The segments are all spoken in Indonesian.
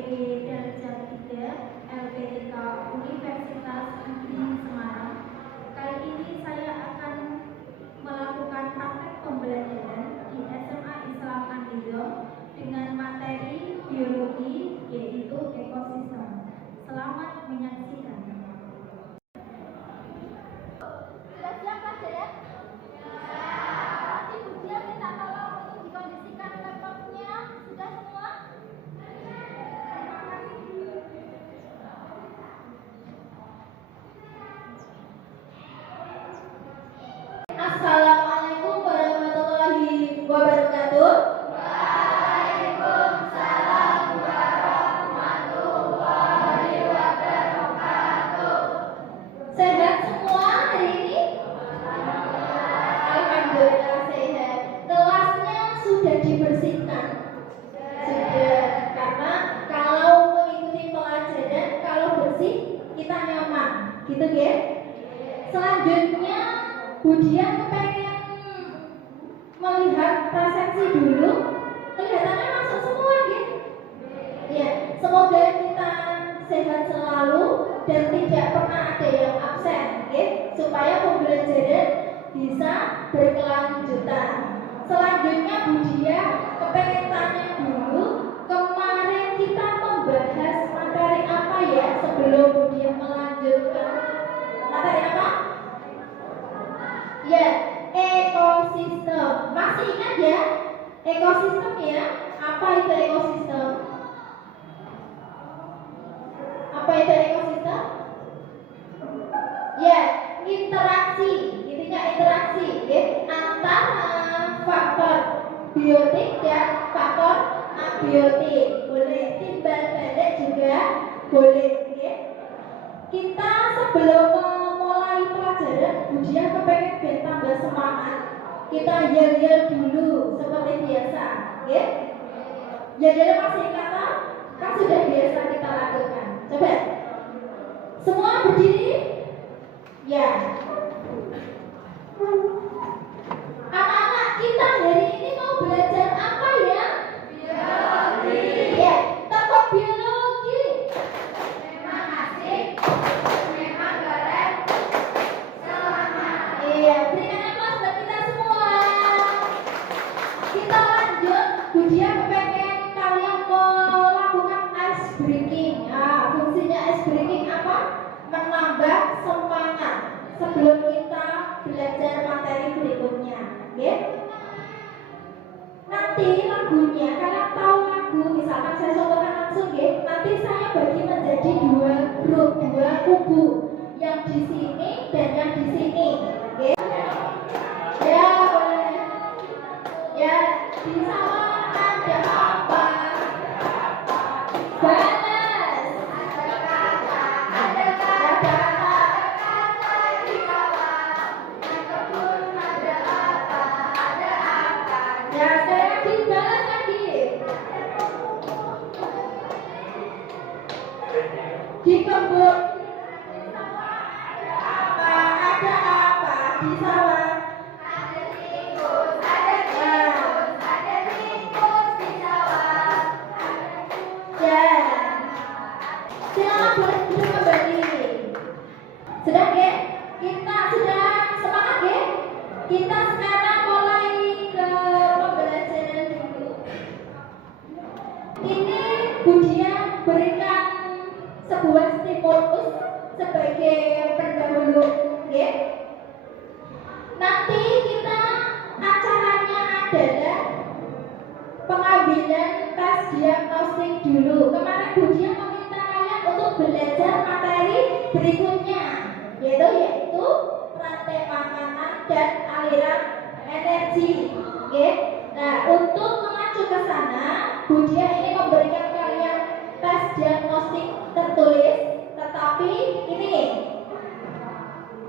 HPI Darjat 3 LPTK Universitas Negeri Semarang. Kali ini saya akan melakukan praktek pembelajaran di SMA Islam Andilong dengan materi biologi yaitu ekosistem. Selamat menyaksikan. Sudah siap pelajaran? Nanti Bu Dia minta tolong untuk dikondisikan laptopnya. Sudah semua? Assalamualaikum warahmatullahi wabarakatuh. Waalaikumsalam warahmatullahi wabarakatuh. Sehat semua hari ini? Alhamdulillah sehat. Kelasnya sudah dibersihkan? Sudah, karena kalau mengikuti pelajaran, kalau bersih kita nyaman, gitu ya. Selanjutnya Bu Dia kepengen melihat presensi dulu. Kelihatannya masuk semua ya. Ya, semoga kita sehat selalu dan tidak pernah ada yang absen, ya, supaya pembelajaran bisa berkelanjutan. Selanjutnya Bu Dia kepengen tanya dulu, kemarin kita membahas materi apa ya sebelum Bu Dia melanjutkan? Materi apa? Ya, ekosistem. Masih ingat ya? Ekosistem ya? Apa itu ekosistem? Apa itu ekosistem? Ya, interaksi. Intinya interaksi ya, antara faktor biotik dan faktor abiotik. Boleh timbal balik juga boleh ya. Kita sebelum memulai pelajaran, Bu Dia kepengen biar tambah semangat. Kita yel-yel dulu seperti biasa, ya. Yel-yel masih kata, kan sudah biasa kita lakukan. Coba, semua berdiri. Ya. Anak-anak kita hari ini mau belajar apa ya? Biologi. Ya, tentang biologi. Memang asik. Memang keren. Selamat. Iya, berikan aplaus buat kita semua. Kita lanjut. Bu Dia kepengen kalian melakukan ice breaking. Nah, fungsinya ice breaking apa? Menambah semangat sebelum kita belajar materi berikutnya. Ya. Nanti lagunya, kalian tahu lagu, misalkan saya contohkan langsung ya. Nanti saya bagi menjadi dua grup, dua kubu, yang di sini dan yang di sini. Ya, ya boleh. Ya, di sawah ada apa? Balas. Ada kata. Ada kata. Di sawah. Di kebun ada apa? Ada apa? Ya, sekali lagi balas lagi. Di kebun ada apa? Ada apa? Di sawah ada tikus, ada tikus, ada tikus di sawah. Ya, silakan boleh duduk kembali. Sudah ya? Kita sudah semangat ya? Kita sekarang mulai ke pembelajaran dulu. Ini Bu Dia berikan sebuah stimulus sebagai pendahulu, ya. Nanti kita acaranya adalah pengambilan tes diagnostik dulu. Kemarin Bu Dia meminta kalian untuk belajar materi berikutnya, yaitu rantai makanan dan aliran energi. Oke. Nah, untuk mengacu ke sana, Bu Dia ini memberikan kalian tes diagnostik tertulis, tetapi ini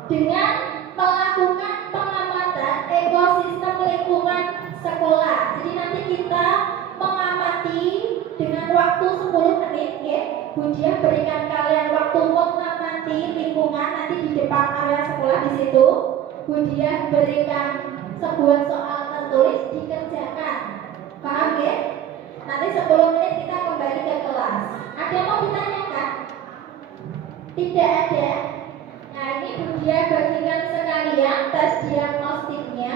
dengan melakukan pengamatan ekosistem lingkungan sekolah. Jadi nanti kita mengamati dengan waktu 10 menit ya. Bu Dia berikan kalian waktu mengamati lingkungan nanti di depan area sekolah di situ. Bu Dia berikan sebuah soal tertulis dikerjakan. Paham ya? Nanti 10 menit kita kembali ke kelas. Ada yang mau ditanyakan? Tidak ada. Nah, ini Budia bagikan sekalian tes diagnostiknya.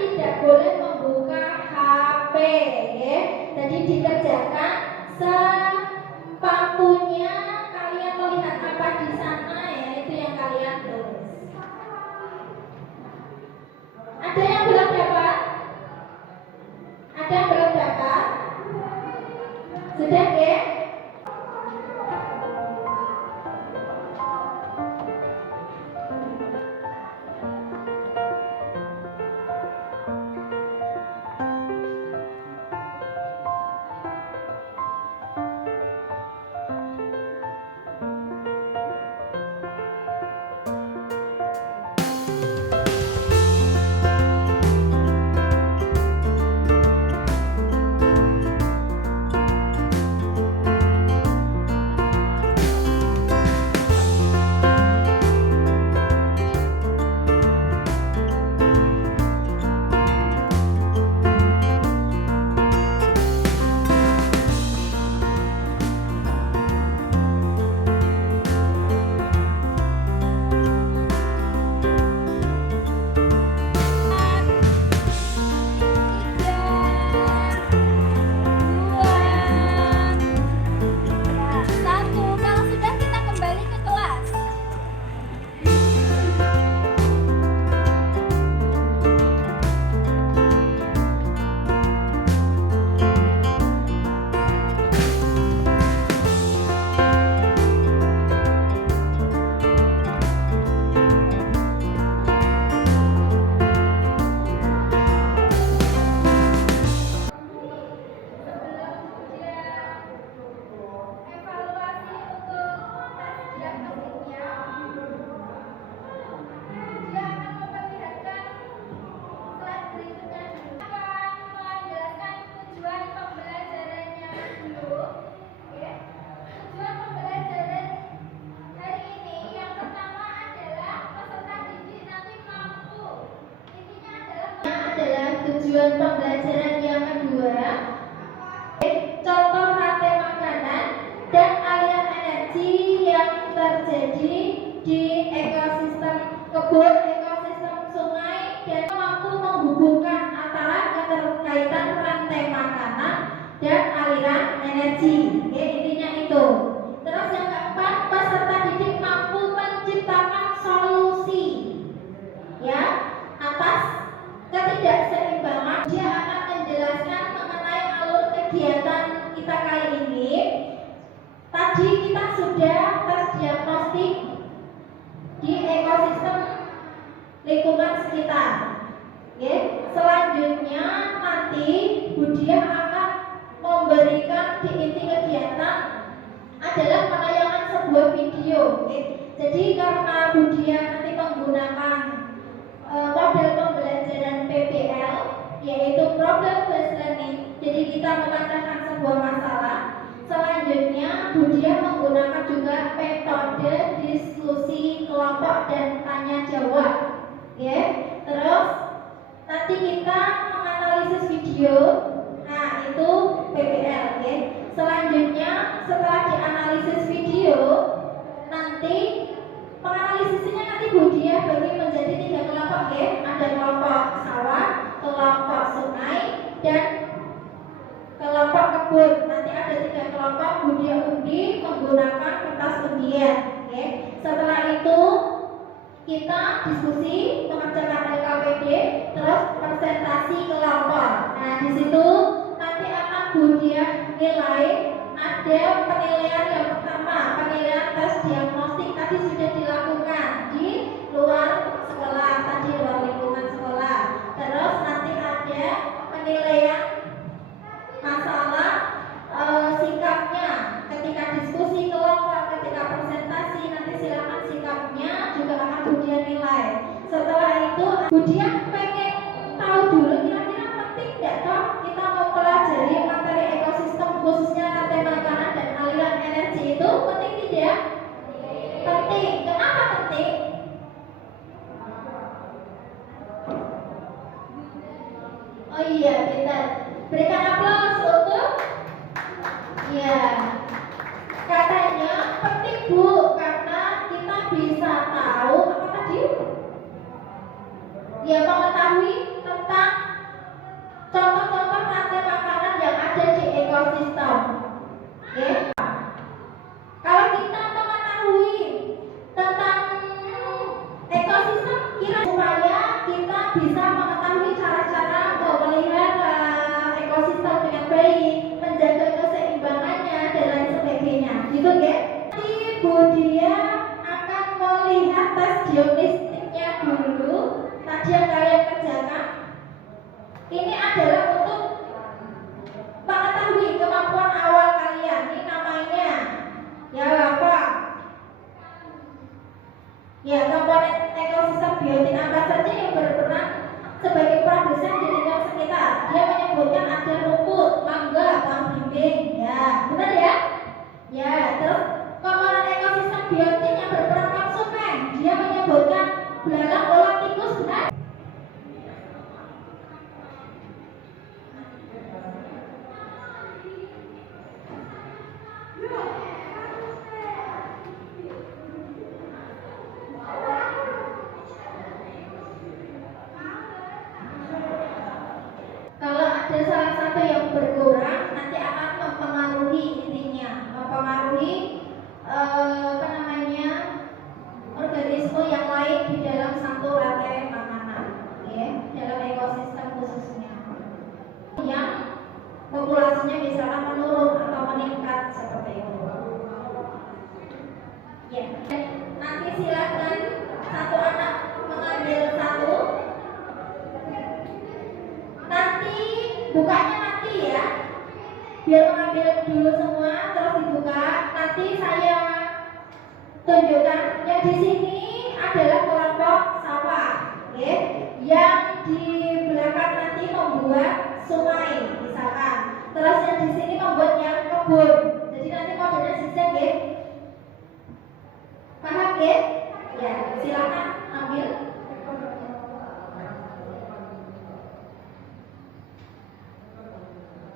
Tidak boleh membuka HP, ya. Jadi dikerjakan sepampunya kalian melihat apa di sana, ya, itu yang kalian tulis. Ada yang belum dapat? Ada yang belum dapat? Sudah, ya? Tujuan pembelajaran yang kedua, contoh rantai makanan dan aliran energi yang terjadi di ekosistem kebun, ekosistem sungai, dan mampu menghubungkan antara keterkaitan rantai makanan dan aliran energi. Oke, intinya itu. Terus yang keempat, peserta didik mampu menciptakan solusi, ya, atas ketidakseimbangan. Dia akan menjelaskan mengenai alur kegiatan kita kali ini. Tadi kita sudah tes diagnostik di ekosistem lingkungan sekitar. Oke. Selanjutnya nanti Budia akan memberikan di inti kegiatan adalah penayangan sebuah video. Oke. Jadi karena Budia nanti menggunakan model pembelajaran PBL, yaitu problem based learning. Jadi kita memecahkan sebuah masalah. Selanjutnya Budia menggunakan juga metode diskusi kelompok dan tanya jawab. Ya. Terus nanti kita menganalisis video. Nah, itu PBL. Ya. Selanjutnya setelah dianalisis video, nanti penganalisisnya nanti Budia bagi menjadi 3 kelompok, ya. Ada kelompok sawah, kelompok sungai, dan kelompok kebun. Nanti ada 3 kelompok. Budia undi menggunakan kertas undian. Ya. Setelah itu kita diskusi mengerjakan LKPD, terus presentasi kelompok. Nah, di situ nanti akan Budia nilai. Ada penilaian yang pertama, penilaian tes diagnostik tadi sudah dilakukan di luar sekolah, tadi luar lingkungan sekolah. Terus nanti ada penilaian masalah sikapnya ketika diskusi kelompok, ketika presentasi. Nanti silakan sikapnya juga akan Budia nilai. Setelah itu Budia pengen tahu dulu kira-kira penting tidak toh kita mempelajari materi ekosistem khususnya rantai makanan dan aliran energi itu penting tidak? Penting. Kenapa penting? Iya, pintar. Berikan aplaus untuk ya. Katanya penting Bu, karena kita bisa tahu apa tadi? Ya, mengetahui tentang contoh-contoh rantai makanan yang ada di ekosistem. Oke. Kalau kita mengetahui tentang ekosistem, kira supaya kita bisa mengetahui cara-cara memelihara ekosistem dengan baik, menjaga keseimbangannya dan lain sebagainya. Gitu ya. Nanti Bu Dia akan melihat tes geolistiknya dulu. Tadi yang kalian kerjakan. Ini adalah untuk mengetahui kemampuan awal kalian. Ini namanya ya apa? Ya, komponen ekosistem biotik apa saja yang berperan sebagai produsen di lingkungan sekitar. Dia menyebutkan ada rumput, mangga, pohon belimbing. Ya, benar ya? Ya, terus komponen ekosistem biotik yang berperan konsumen. Dia menyebutkan belalang, ulat, tikus, benar? Kalau ada salah satu yang berkurang, nanti akan mempengaruhi intinya, mempengaruhi apa namanya organisme yang lain di dalam satu rantai makanan, ya, dalam ekosistem khususnya. Yang populasinya misalkan menurun atau meningkat seperti itu. Ya, nanti silakan satu anak mengambil satu. Nanti bukanya nanti ya, biar mengambil dulu semua terus dibuka. Nanti saya tunjukkan yang di sini adalah kelompok sawah, ya. Yang di belakang nanti membuat sungai misalkan. Terus yang di sini membuat yang kebun. Jadi nanti modelnya zigzag ya. Paham ya? Ya, silakan ambil.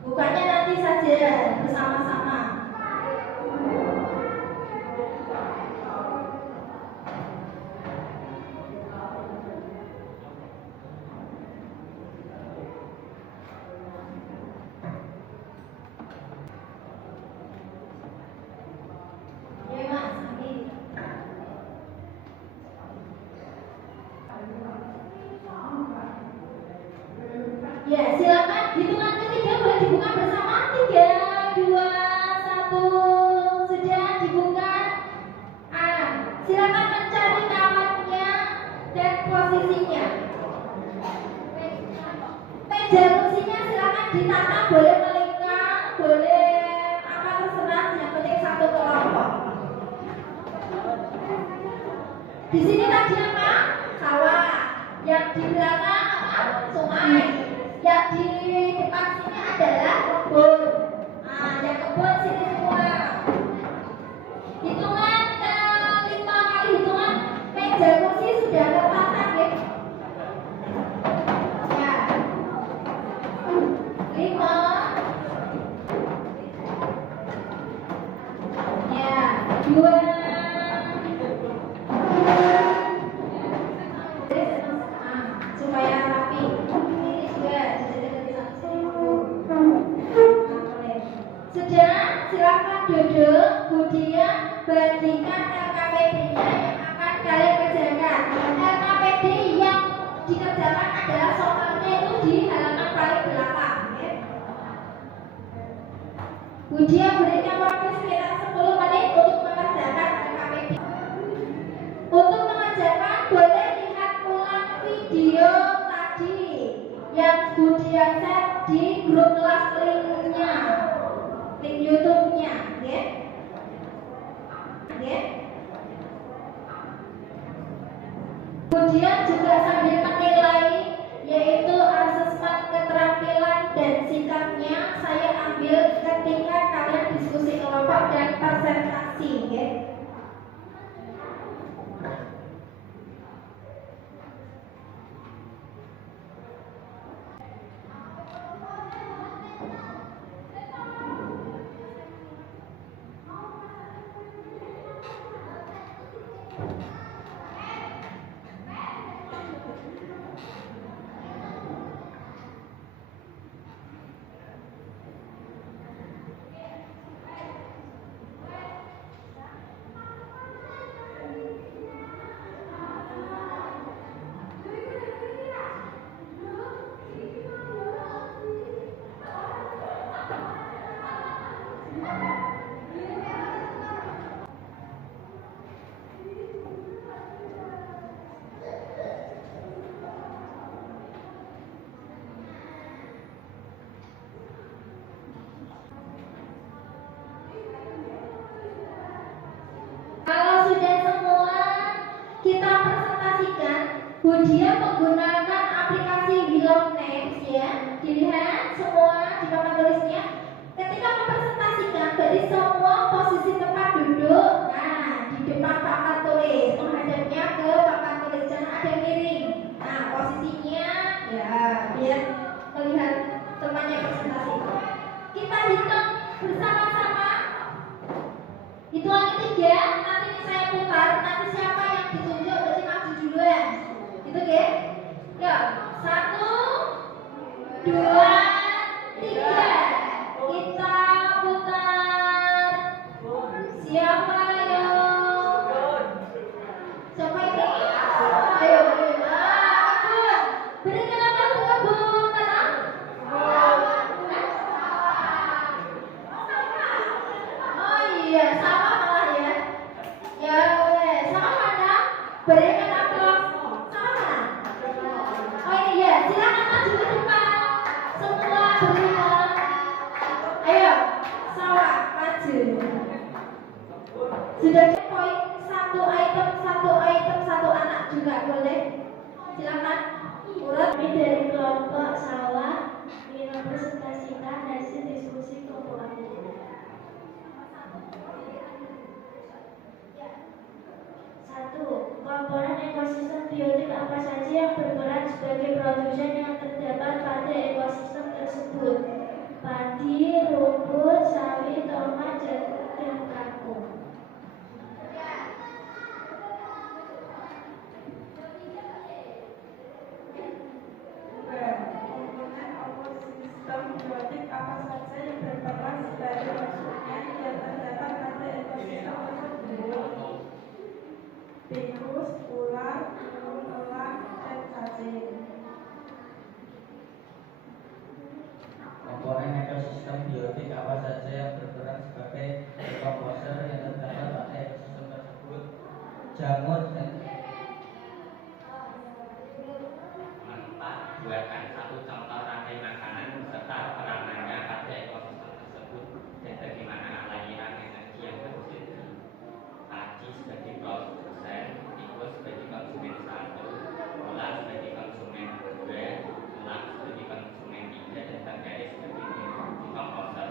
Bukanya nanti saja bersama-sama. Ya Mas, ambil. Ya, silakan hitungan ketiga boleh dibuka bersama. 3, 2, 1, sudah dibuka. Silakan mencari kawannya dan posisinya. Meja kursinya silakan ditata, boleh melingkar, boleh apa terserah, yang penting satu kelompok. Di sini tadi apa? Sawah. Yang di belakang apa? Sungai. Yang di depan sini adalah kebun. Yang kebun sini semua. Hitungan ke-5 kali hitungan meja kursi sudah tertata ya. Ya. 5. Ya, 2. Supaya rapi. Ini juga sudah, silakan duduk. Kemudian bandingkan LKPD-nya yang akan kalian kerjakan. LKPD yang dikerjakan adalah soalnya itu di halaman paling belakang. Ya. Ujian berikan waktu sekitar 10 menit untuk mengerjakan LKPD. Untuk mengerjakan boleh lihat ulang video tadi yang Budia share di grup kelas linknya, link YouTube-nya, ya. Ya. Kemudian juga sambil menilai, yaitu asesmen keterampilan dan sikapnya, saya ambil ketika kalian diskusi kelompok dan presentasi, ya. Budia menggunakan aplikasi Wheel of Names ya. Dilihat semua di papan tulisnya. Ketika mempresentasikan berarti semua posisi tempat duduk. Nah, di depan papan tulis, menghadapnya ke papan tulis, jangan ada yang miring. Nah, posisinya ya biar melihat temannya presentasi. Kita hitung bersama-sama. Hitungan ketiga, nanti saya putar, nanti siapa yang ditunjuk berarti maju duluan. Itu ya? Ya, 1, 2, 3. Kita putar. Siapa yang? Siapa ini? Ayo, Kebun. Berikan aplaus untuk Kebun mana? Oh iya, sama malah ya. Ya, sama mana? Berikan aplaus. Sama mana? Oh ini ya, silakan maju ke depan. Semua berikan. Ayo, sawah maju. Sudah poin satu item, satu anak juga boleh. Silakan. Urut. Kami dari kelompok sawah ingin mempresentasikan hasil diskusi kelompok kami. Satu, komponen ekosistem biotik apa saja yang berperan sebagai produsen yang terdapat pada ekosistem tersebut? Padi, rumput, sawit, tomat, jagung, dan kangkung. Komponen ekosistem biotik apa saja yang berperan sebagai maksudnya yang terdapat pada ekosistem tersebut? Tikus, ular, burung elang, dan cacing. Komponen ekosistem biotik apa saja yang berperan sebagai dekomposer yang terdapat pada ekosistem tersebut? Jamur dan Buatkan satu contoh rantai makanan beserta peranannya pada ekosistem tersebut dan bagaimana aliran energi yang terjadi. Tadi sebagai produsen, tikus sebagai konsumen satu, ular sebagai konsumen dua, elang sebagai konsumen tiga, dan bakteri sebagai dekomposer.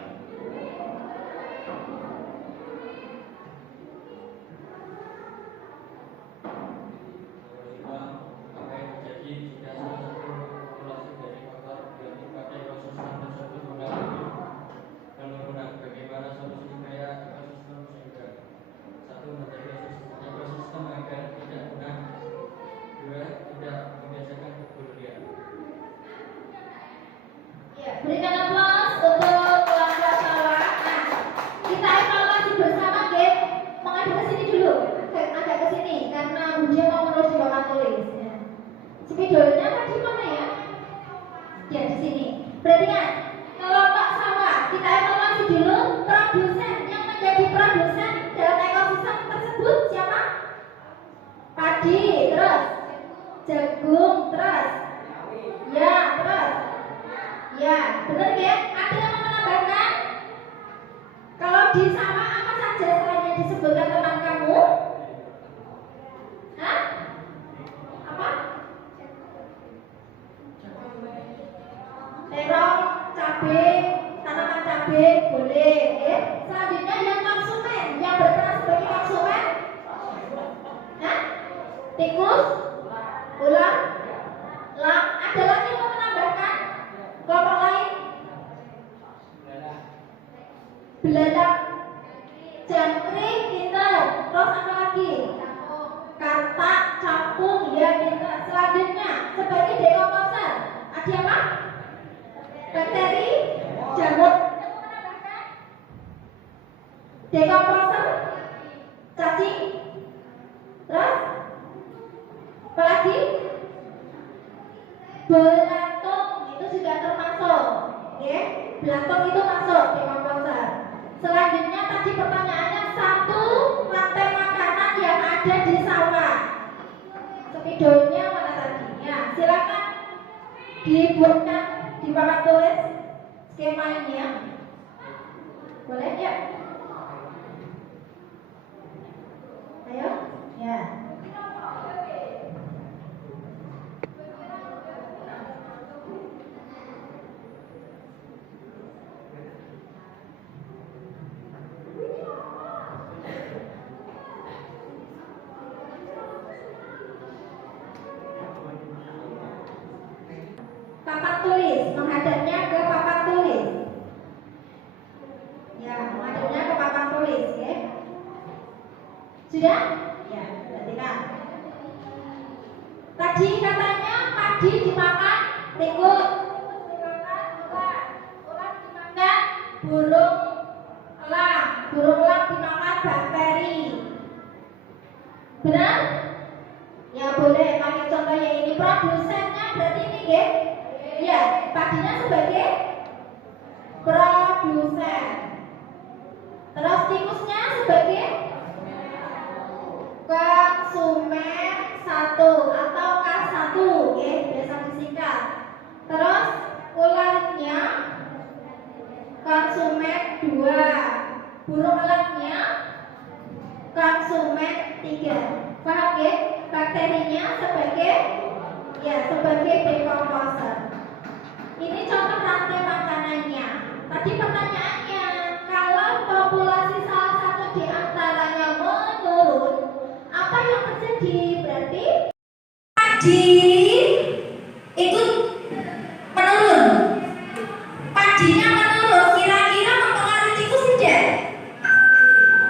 Apa yang terjadi jika salah satu populasi dari faktor biotik pada ekosistem tersebut mengalami penurunan? Bagaimana solusi supaya ekosistem sehingga satu menjaga ekosistem agar tidak punah, dua tidak membiasakan kebudayaan. Ya, berikan aplaus untuk kelompok sawah. Nah, kita evaluasi bersama, Gap. Menghadap ke sini dulu, agak ke sini karena Budia mau menulis di papan tulis. Ya. Spidolnya tadi mana ya? Ya di sini. Berarti kan kelompok sawah kita evaluasi dulu produsen yang menjadi produsen dalam ekosistem tersebut siapa? Padi, terus jagung, terus ya, terus ya, benar ya? Ada yang mau menambahkan? Kalau di sawah apa saja selain yang disebutkan teman kamu? Hah? Apa? Terong, cabai, tanaman cabai, boleh. Selanjutnya yang konsumen, yang berperan sebagai konsumen. Hah? Tikus, ular, elang. Ada lagi yang mau menambahkan? Kelompok lain? Beladak, jangkrik, pinter. Terus apa lagi? Katak, capung, ya pinter. Selanjutnya sebagai dekomposer ada apa? Bakteri, jamur. Dekomposer, cacing. Terus apa lagi? Belatung itu juga termasuk, ya. Belatung itu masuk dekomposer. Selanjutnya tadi pertanyaannya satu rantai makanan yang ada di sawah. Spidolnya mana tadi? Ya, silakan dibuatkan di papan tulis skemanya. Boleh ya? Ayo, ya. papan tulis, menghadapnya ke papan tulis. Ya, menghadapnya ke papan tulis, ya. Sudah? Ya, perhatikan. Tadi katanya padi dimakan tikus, dimakan ulat, ulat dimakan burung elang, burung elang dimakan bakteri. Benar? Ya boleh pakai contoh yang ini. Produsennya berarti ini ya? Ya, padinya sebagai produsen. Terus tikusnya sebagai konsumen 1 atau K1 ya, biasa disingkat. Terus ularnya konsumen 2, burung elangnya konsumen 3. Paham ya? Bakterinya sebagai decomposer. Ini contoh rantai makanannya. Tadi pertanyaannya, kalau populasi salah satu di antaranya menurun, apa yang terjadi? Berarti padi ikut menurun. Padinya menurun, kira-kira mempengaruhi tikus tidak?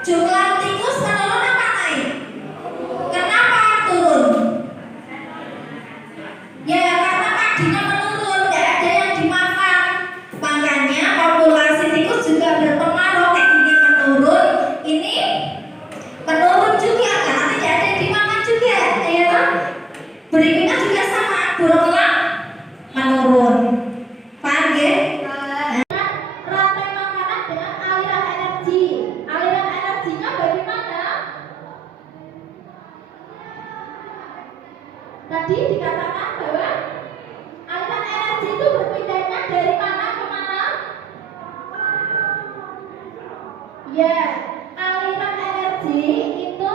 Jumlah tikus menurun apa naik? Kenapa turun? Ya karena padinya menurun, tidak ada yang dimakan. Makanya populasi tikus juga berpengaruh. Kayak gini menurun, ini menurun juga karena tidak ada yang dimakan juga, ya kan? Berikutnya juga sama, burung elang menurun. Paham ya? Rantai makanan dengan aliran energi. Aliran energinya bagaimana? Tadi dikatakan bahwa aliran energi itu berpindahnya dari mana ke mana? Ya, aliran energi itu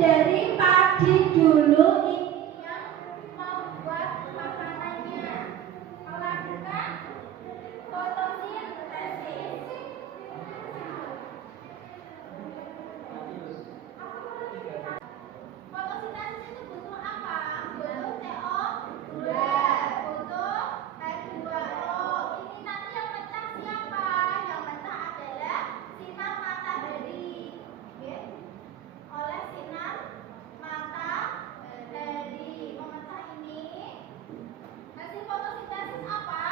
dari padi dulu ini yang membuat makanannya, melakukan fotosintesis. Fotosintesis itu butuh apa? Butuh CO2, butuh H2O. Ini nanti yang pecah siapa? Yang pecah adalah sinar matahari. Oke? Oleh sinar matahari memecah ini. Hasil fotosintesis apa?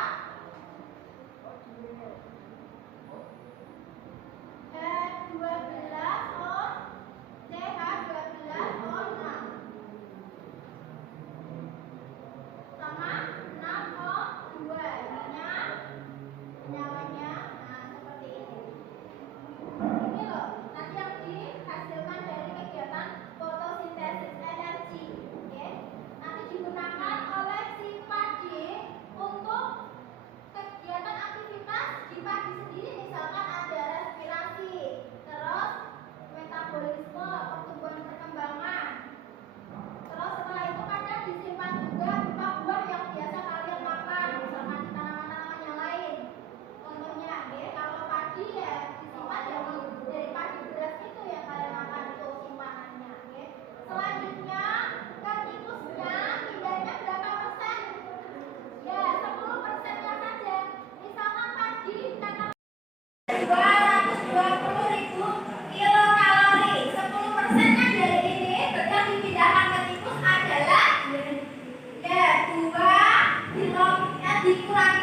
H12O, CH12O6 sama 6O2. Nyawanya seperti ini. Ini loh, nanti yang dihasilkan dari kegiatan fotosintesis energi. Oke? Nanti digunakan oleh si padi untuk kegiatan aktivitas di padi sendiri, misalkan ada respirasi, terus metabolisme, pertumbuhan perkembangan. Terus setelah itu kadang disimpan juga berupa buah yang biasa kalian makan, misalkan di tanaman-tanaman yang lain. Contohnya, kalau padi ya disimpan dari padi beras itu yang kalian makan itu simpanannya. Selanjutnya ke tikusnya pindahnya berapa persen? Ya 10%-nya saja. Misalkan padi kata 220.000 kilokalori, 10%-nya dari ini yang dipindahkan ke tikus adalah ya 2 dikurangi